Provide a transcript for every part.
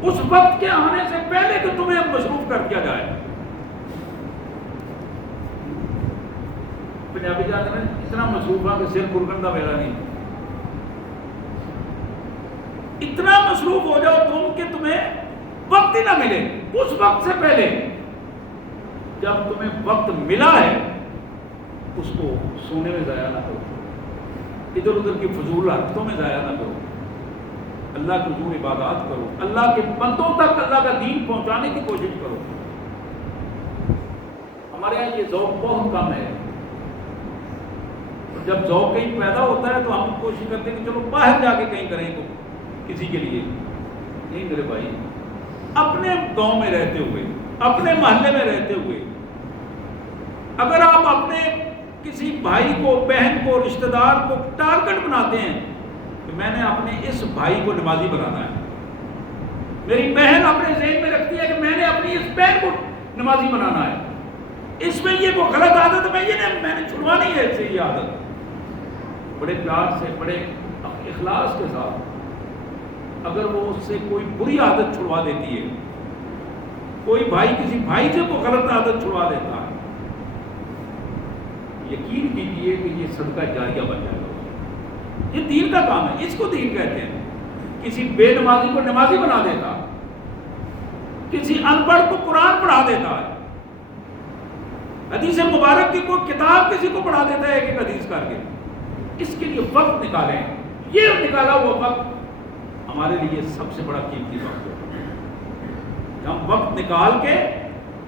اس وقت کے آنے سے پہلے کہ تمہیں مصروف کر دیا جائے. پنجابی جاتے ہیں اتنا مصروف ہاں کہ سر کھرکن کا ویلا نہیں. اتنا مصروف ہو جاؤ تم کہ تمہیں وقت ہی نہ ملے. اس وقت سے پہلے جب تمہیں وقت ملا ہے اس کو سونے میں ضائع نہ کرو, ادھر ادھر کی فضول حرکتوں میں ضائع نہ کرو, اللہ کی حضور عبادات کرو, اللہ کے بندوں تک اللہ کا دین پہنچانے کی کوشش کرو. ہمارے یہاں یہ ذوق بہت کم ہے. جب ذوق کہیں پیدا ہوتا ہے تو ہم کوشش کرتے ہیں کہ چلو باہر جا کے کہیں کریں کو کسی کے لیے. نہیں میرے بھائی, اپنے گاؤں میں رہتے ہوئے, اپنے محلے میں رہتے ہوئے, اگر آپ اپنے کسی بھائی کو, بہن کو, رشتہ دار کو ٹارگٹ بناتے ہیں کہ میں نے اپنے اس بھائی کو نمازی بنانا ہے, میری بہن اپنے ذہن میں رکھتی ہے کہ میں نے اپنی اس بہن کو نمازی بنانا ہے, اس میں یہ وہ غلط عادت ہے میں نے چھڑوانی ہے اس سے یہ عادت, بڑے پیار سے, بڑے اخلاص کے ساتھ اگر وہ اس سے کوئی بری عادت چھڑوا دیتی ہے, کوئی بھائی کسی بھائی سے کوئی غلط عادت چھڑوا دیتا ہے, یقین کیجیے کہ یہ صدقہ جاریہ بن جائے گا. یہ دین کا کام ہے, اس کو دین کہتے ہیں. کسی بے نمازی کو نمازی بنا دیتا, کسی ان پڑھ کو قرآن پڑھا دیتا ہے, حدیث مبارک کی کوئی کتاب کسی کو پڑھا دیتا ہے ایک ایک حدیث کر کے. اس کے لیے وقت نکالیں. یہ نکالا ہوا وقت ہمارے لیے سب سے بڑا قیمتی وقت ہے. ہم وقت نکال کے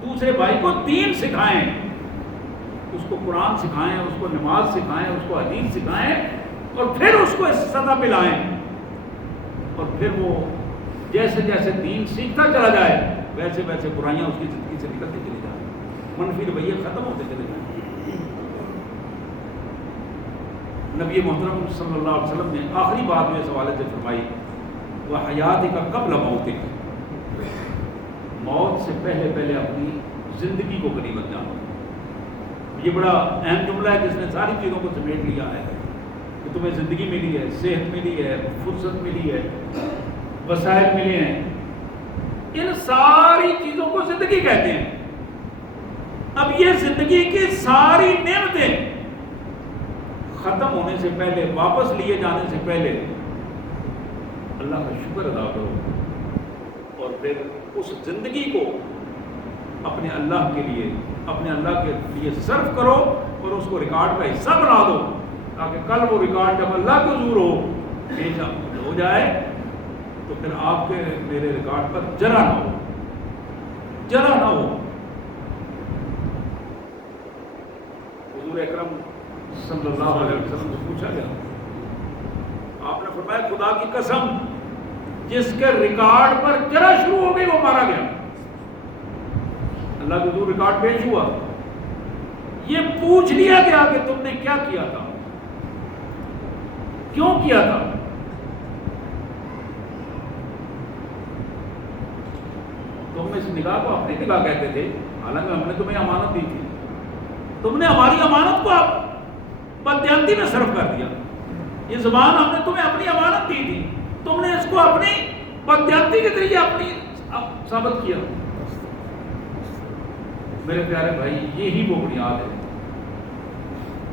دوسرے بھائی کو دین سکھائیں, اس کو قرآن سکھائیں, اس کو نماز سکھائیں, اس کو حدیث سکھائیں, اور پھر اس کو اس سطح پہ لائیں. اور پھر وہ جیسے جیسے دین سیکھتا چلا جائے ویسے ویسے برائیاں اس کی زندگی سے نکلتی چلی جائیں, منفی رویے ختم ہوتے چلے جائیں. نبی محترم صلی اللہ علیہ وسلم نے آخری بات میں اس حوالے سے فرمائی, وہ حیات کا قبل موتک, موت سے پہلے پہلے اپنی زندگی کو غنیمت جانو. یہ بڑا اہم جملہ ہے جس نے ساری چیزوں کو سمیٹ لیا ہے کہ تمہیں زندگی ملی ہے, صحت ملی ہے, فرصت ملی ہے, وسائل ملے ہیں, ان ساری چیزوں کو زندگی کہتے ہیں. اب یہ زندگی کی ساری نعمتیں ختم ہونے سے پہلے, واپس لیے جانے سے پہلے اللہ کا شکر ادا کرو, اور پھر اس زندگی کو اپنے اللہ کے لیے, اپنے اللہ کے لیے صرف کرو, اور اس کو ریکارڈ کا حصہ بنا دو تاکہ کل وہ ریکارڈ جب اللہ کے حضور ہو جائے تو پھر آپ کے میرے ریکارڈ پر جرا نہ ہو, جرا نہ ہو. حضور اکرم صلی اللہ علیہ وسلم سے پوچھا گیا, آپ نے فرمایا خدا کی قسم جس کے ریکارڈ پر جرا شروع ہو گئی وہ مارا گیا. اللہ کے حضور ریکارڈ پیش ہوا, یہ پوچھ لیا گیا کہ تم نے کیا کیا تھا, کیوں کیا تھا. تم اس نگاہ کو اپنی نگاہ کہتے تھے, حالانکہ ہم نے تمہیں امانت دی تھی, تم نے ہماری امانت کو بددیانتی میں صرف کر دیا. یہ زبان ہم نے تمہیں اپنی امانت دی تھی, تم نے اس کو اپنی بددیانتی کے ذریعے اپنی ثابت کیا. میرے پیارے بھائی, یہی وہ بنیاد ہے.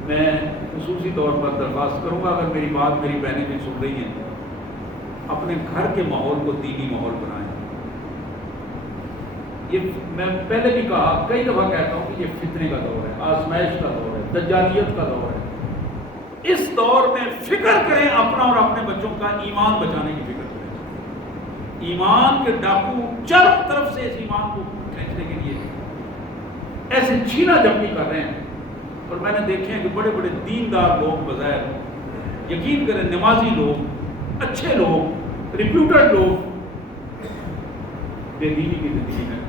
میں خصوصی طور پر درخواست کروں گا, اگر میری بات میری بہنیں بھی سن رہی ہیں, اپنے گھر کے ماحول کو دینی ماحول بنائیں. یہ میں پہلے بھی کہا, کئی دفعہ کہتا ہوں کہ یہ فتنے کا دور ہے, آزمائش کا دور ہے, دجالیت کا دور ہے. اس دور میں فکر کریں اپنا اور اپنے بچوں کا ایمان بچانے کی فکر کریں. ایمان کے ڈاکو چاروں طرف سے اس ایمان کو کھینچنے کے لیے ایسے چھینا جھپٹی کر رہے ہیں. اور میں نے دیکھے ہیں کہ بڑے بڑے دیندار لوگ بظاہر, یقین کریں نمازی لوگ, اچھے لوگ, ریپیوٹڈ لوگ, بے دینی کی زندگی میں,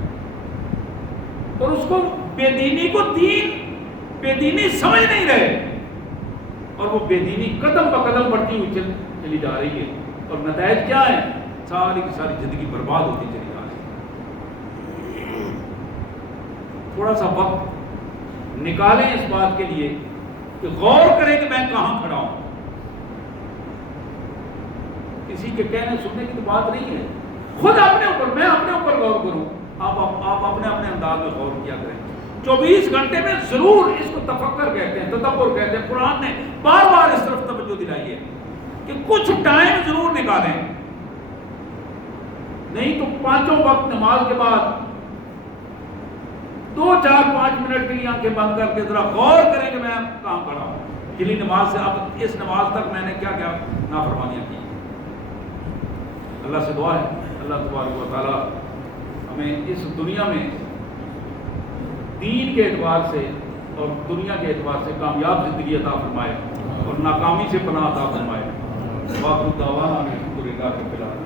اور اس کو بے دینی کو دین, بے دینی سمجھ نہیں رہے, اور وہ بے دینی قدم بہ قدم بڑھتی ہوئی چلی جا رہی ہے. اور نتائج کیا ہیں, ساری کی ساری زندگی برباد ہوتی چلی جا رہی ہے. تھوڑا سا وقت نکالیں اس بات کے لیے کہ غور کریں کہ میں کہاں کھڑا ہوں. کسی کے کہنے سننے کی تو بات نہیں ہے, خود اپنے اوپر، میں اپنے اوپر غور کروں، آپ اپنے اپنے انداز میں غور کیا کریں۔ 24 گھنٹے میں ضرور، اس کو تفکر کہتے ہیں، تدبر کہتے ہیں۔ قرآن نے بار بار اس طرف توجہ دلائی ہے کہ کچھ ٹائم ضرور نکالیں، نہیں تو پانچوں وقت نماز کے بعد 2-4-5 منٹ کے لیے آنکھیں بند کر کے ذرا غور کریں کہ میں کہاں کھڑا ہوں، پچھلی نماز سے اب اس نماز تک میں نے کیا کیا نافرمانیاں کی۔ اللہ سے دعا ہے اللہ تبارک و تعالیٰ ہمیں اس دنیا میں دین کے اعتبار سے اور دنیا کے اعتبار سے کامیاب زندگی عطا فرمائے اور ناکامی سے پناہ عطا فرمائے۔ واخر دعوانا الحمد للہ رب العالمین۔